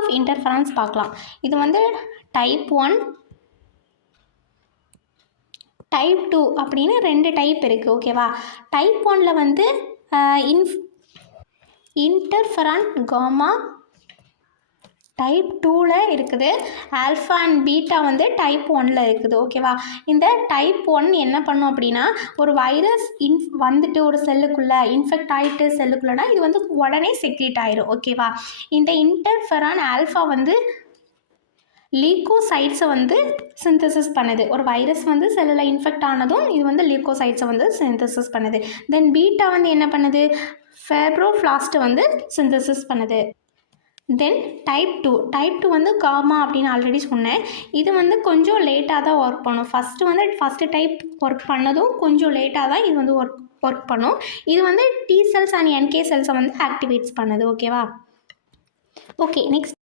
Of interference பார்க்கலாம். இது வந்து டைப் 1 டைப் 2 அப்படின்னு 2 டைப் இருக்குது. ஓகேவா? டைப் 1ல் வந்து இன்டர்ஃபெரான் காமா டைப் 2ல் இருக்குது. ஆல்ஃபா அண்ட் பீட்டா வந்து டைப் 1ல் இருக்குது. ஓகேவா? இந்த டைப் 1 என்ன பண்ணும் அப்படின்னா, ஒரு வைரஸ் வந்துட்டு ஒரு செல்லுக்குள்ளே இன்ஃபெக்ட் ஆகிட்டு செல்லுக்குள்ளேனா இது வந்து உடனே செக்ரேட் ஆயிரும். ஓகேவா? இந்த இன்டர்ஃபெரான் ஆல்ஃபா வந்து லீகோசைட்ஸை வந்து சிந்தசிஸ் பண்ணுது. ஒரு வைரஸ் வந்து செல்லில் இன்ஃபெக்ட் ஆனதும் இது வந்து லீகோசைட்ஸை வந்து சிந்தசிஸ் பண்ணுது. தென் பீட்டா வந்து என்ன பண்ணுது? ஃபேப்ரோஃப்ளாஸ்ட்டை வந்து சிந்தசிஸ் பண்ணுது. தென் டைப் 2 வந்து காமா அப்படின்னு ஆல்ரெடி சொன்னேன். இது வந்து கொஞ்சம் லேட்டாக தான் ஒர்க் பண்ணும். ஃபஸ்ட்டு டைப் ஒர்க் பண்ணதும் கொஞ்சம் லேட்டாக தான் இது வந்து ஒர்க் பண்ணும். இது வந்து டி செல்ஸ் அண்ட் என்கே செல்ஸை வந்து ஆக்டிவேட்ஸ் பண்ணுது. ஓகேவா? Okay, next